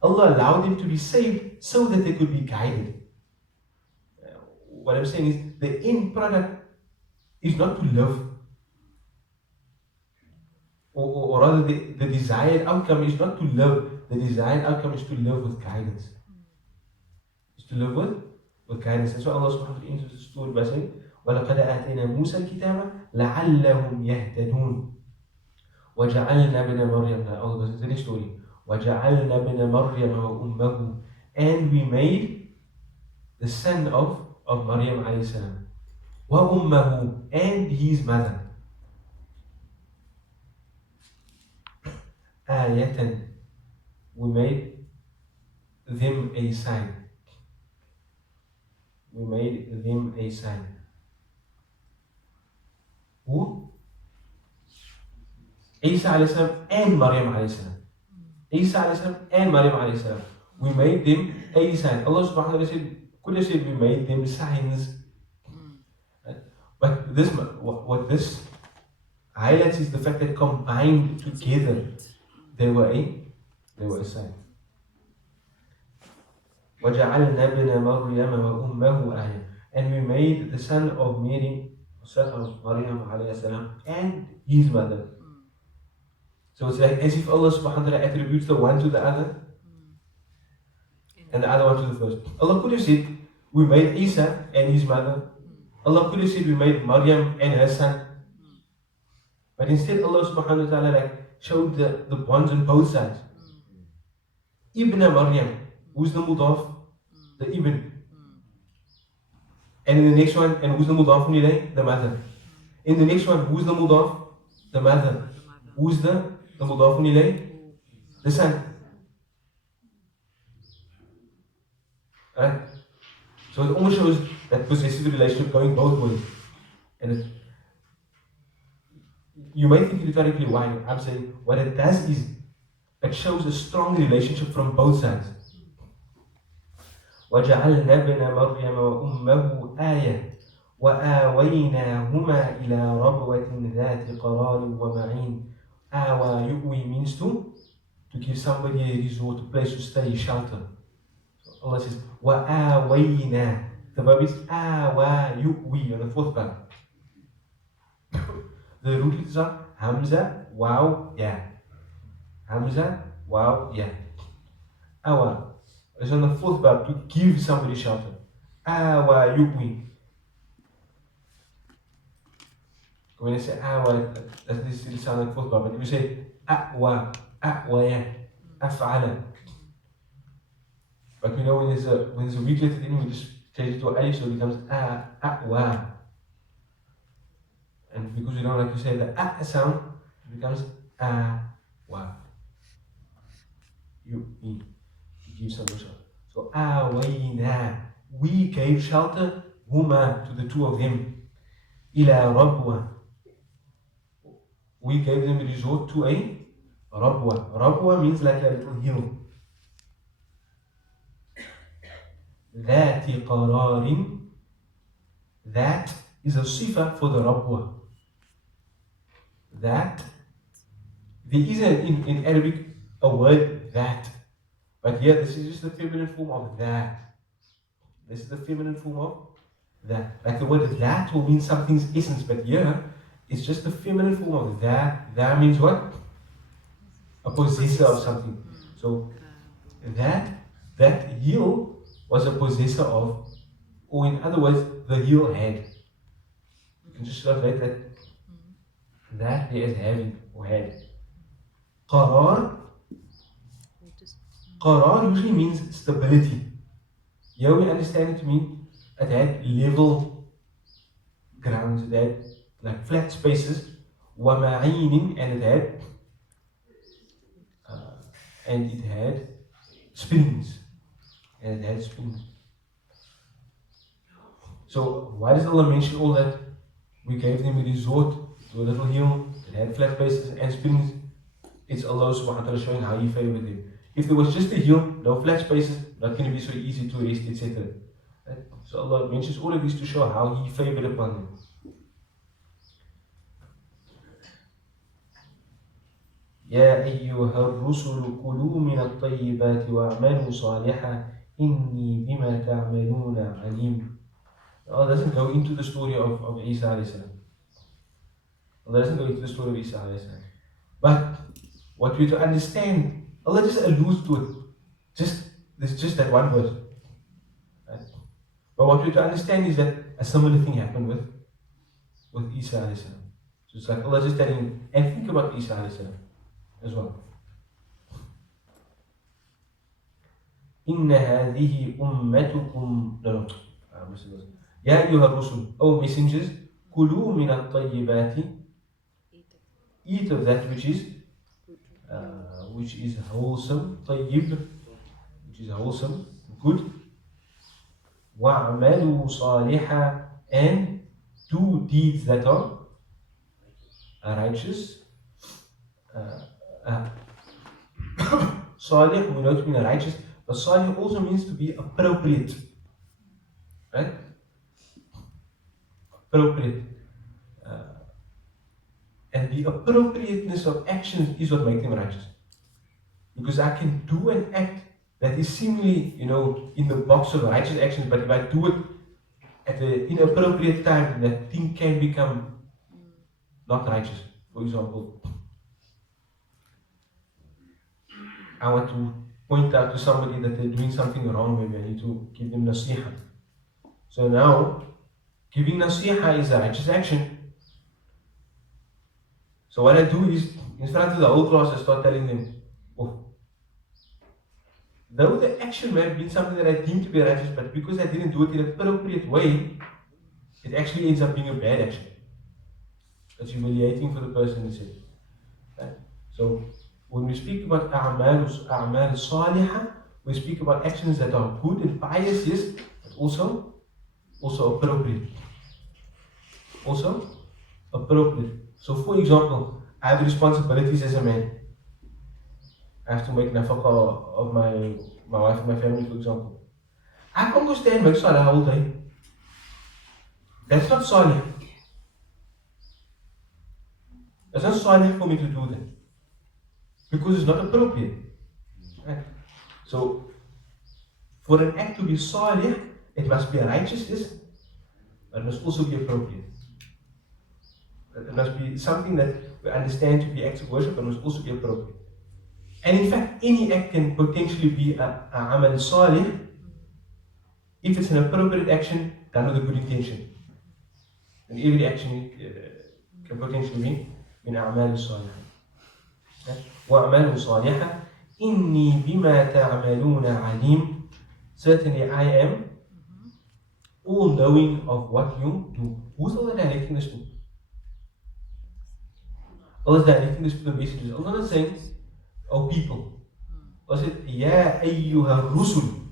Allah allowed them to be saved so that they could be guided. What I'm saying is, the end product is not to live. Or rather, the desired outcome is not to live. The desired outcome is to live with guidance. Is to live with guidance. That's why Allah subhanahu wa ta'ala ends the story by saying, وَلَقَدْ آتَيْنَا مُوسَى الْكِتَابَ لَعَلَّهُمْ يَهْتَدُونَ وَجَعَلْنَا ابْنَ مَرْيَمَ. Now Allah goes into the next story. وَجَعَلْنَا ابْنَ مَرْيَمَ وَأُمَّهُ. And we made the son of Maryam alayhi salam, وَأُمَّهُ, and his mother, آيَةً, we made them a sign. We made them a sign. Who? Isa alayhi salam and Maryam alayhi salam. Isa alayhi salam and Maryam alayhi salam. We made them a sign. Allah subhanahu wa ta'ala could have said we made them signs. Right? But what this highlights is the fact that combined together they were a sign. وَجَعَلْنَا ابْنَ مَرْيَمَ وَأُمَّهُ آيَةً. And we made the son of Maryam alayhi salam and his mother. So it's like as if Allah subhanahu wa ta'ala attributes the one to the other and the other one to the first. Allah could have said we made Isa and his mother. Allah could have said we made Maryam and her son. But instead Allah subhanahu wa ta'ala showed the bonds on both sides. Ibn Maryam, who's the mudaf? The Ibn. And in the next one, and who's the mudaf ilayh? The mother. In the next one, who's the mudaf? The mother. Who's the mudaf ilayh? The son. Right? So it almost shows that possessive relationship going both ways. And you may think rhetorically why. I'm saying what it does is it shows a strong relationship from both sides. وَجَعَلْنَا ابْنَ مَرْيَمَ وَأُمَّهُ آيَةً وَآوَيْنَاهُمَا إِلَى رَبْوَةٍ ذَاتِ قَرَارٍ وَمَعِينٍ. Awa yu'wi means to give somebody a resort, a place to stay, shelter. So Allah says, وَآوَيْنَا. The verb is awa yu'wi on the fourth verb. The root letters are Hamza, Waw, Ya. Hamza, Waw, Ya. Awa is on the fourth verb to give somebody shelter. Awa yu'wi. When I say awa, that doesn't still sound like fourth verb, but if you say a'wa, a'waya, af'ala. But we know when there's a weak letter in, we just change it to alif, so it becomes a'wa. And because we don't like to say the sound, it becomes awa. You give some shelter. So awayna, we gave shelter, huma, to the two of them, ila rabwa. We gave them a resort to a rabwa. Rabwa means like a little hill. ذات قرار. That is a sifa for the rabwa. That. There is in Arabic a word that. But here this is just the feminine form of that. This is the feminine form of that. Like the word that will mean something's essence, but here it's just the feminine form of that. That means what? A possessor of something. So that hill was a possessor of, or in other words, the hill had. You can just translate that there is having or had. Qarar. Qarar usually means stability. Here we understand it to mean it had level grounds, it had like flat spaces, وَمَعِينٍ, and it had springs. So why does Allah mention all that? We gave them a resort to a little hill, it had flat spaces and springs. It's Allah subhanahu wa ta'ala showing how He favored them. If there was just a hill, no flat spaces, not going to be so easy to rest, etc. Right? So Allah mentions all of this to show how He favored upon them. يا أيها الرسل كلوا من الطيبات واعملوا صالحا إني بما تعملون عليم. Allah doesn't go into the story of Isa alayhi salam. Allah doesn't go into the story of Isa alayhi salam. But what we to understand, Allah just alludes to it. There's just that one verse. Right? But what we to understand is that a similar thing happened with Isa alayhi salam. So it's like Allah just telling you, and think about Isa alayhi salam as well. إن هذه أمتكم يا أيها الرسل, O messengers, كلوا من الطيبات, eat of that which is wholesome, طيب, which is wholesome, good. وَاعْمَلُوا صَالِحًا, and do deeds that are righteous. Salih, we know to mean righteous, but salih also means to be appropriate. Right? Appropriate. And the appropriateness of actions is what makes them righteous. Because I can do an act that is seemingly, in the box of righteous actions, but if I do it at an inappropriate time, that thing can become not righteous. For example, I want to point out to somebody that they're doing something wrong, maybe I need to give them nasiha. So now, giving nasiha is a righteous action. So what I do is, in front of the whole class, I start telling them, oh, though the action may have been something that I deemed to be righteous, but because I didn't do it in an appropriate way, it actually ends up being a bad action. It's humiliating for the person who said it. Right? So when we speak about a'mal salihah, we speak about actions that are good and pious, yes, but also appropriate. Also appropriate. So for example, I have responsibilities as a man. I have to make nafaqah of my wife and my family, for example. I can't go stand make salah all day. That's not salih. It's not salih for me to do that. Because it's not appropriate. Right? So for an act to be salih, it must be righteous, yes, but it must also be appropriate. It must be something that we understand to be acts of worship, but must also be appropriate. And in fact, any act can potentially be a amal salih if it's an appropriate action done with a good intention. And every action can potentially be min a'mal salih. وَأَعْمَالُ صَالِحَةً إِنِّي بِمَا تَعْمَلُونَ عَلِيمٌ. Certainly I am all knowing of what you do. Who's Allah directing this to? Allah is directing this to the messengers. Allah is saying, oh people. Allah said, Ya ayyuha rusul.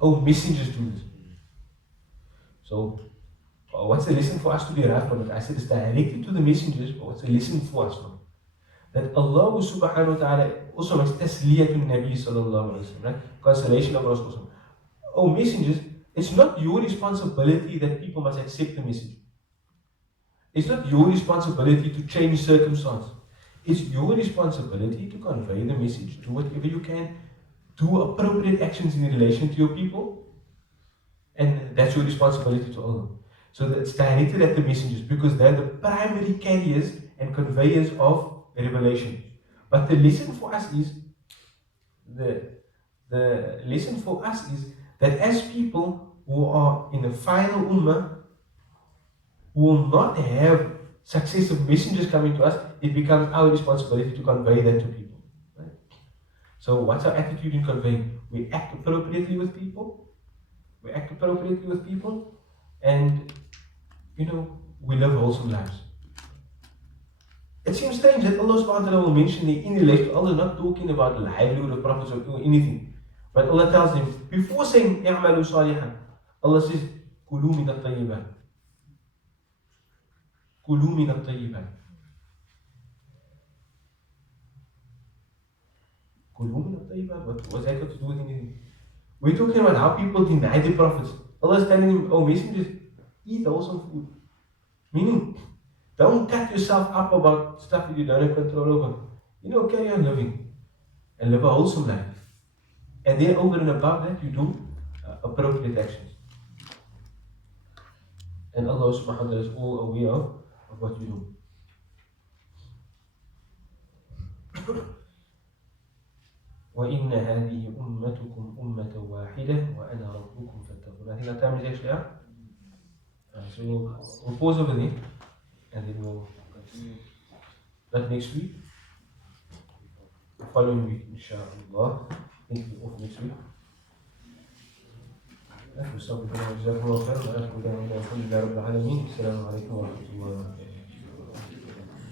Oh messengers do this. So, what's the lesson for us to derive from it? I said it's directed to the messengers, but what's the lesson for us from it? That Allah subhanahu wa ta'ala also makes tasliyatun Nabi sallallahu alayhi wa sallam, right? Consolation of Rasul. Oh messengers, it's not your responsibility that people must accept the message. It's not your responsibility to change circumstance. It's your responsibility to convey the message. Do whatever you can. Do appropriate actions in relation to your people. And that's your responsibility to Allah. So that's directed at the messengers because they're the primary carriers and conveyors of revelation. But the lesson for us is the lesson for us is that as people who are in the final ummah, who will not have successive messengers coming to us, it becomes our responsibility to convey that to people. Right? So what's our attitude in conveying? We act appropriately with people. And we live wholesome lives. It seems strange that Allah subhanahu wa ta'ala will mention the in relation to Allah not talking about the livelihood of prophets or anything. But Allah tells them, before saying i'malu salihan, Allah says, Kulu min at-tayyibat. Kulu min at-tayyibat. Kulu min at-tayyibat. What's that got to do with anything? We're talking about how people deny the prophets. Allah is telling them, oh messengers, eat wholesome food. Meaning, don't cut yourself up about stuff that you don't have control over. Carry on living and live a wholesome life. And then over and above that, you do appropriate actions. And Allah subhanahu wa ta'ala is all aware of what you do. وَإِنَّ هَذِهِ أُمَّتُكُمْ أُمَّةً وَاحِدَةً وَأَنَا رَبُّكُمْ فَاتَّقُونِ. I think our time is actually up. So we'll pause over there and then we'll continue that next week. The following week, inshallah. I think we're off next week. جزاكم الله خير وأشكركم. الحمد لله رب العالمين. السلام عليكم ورحمة الله وبركاته.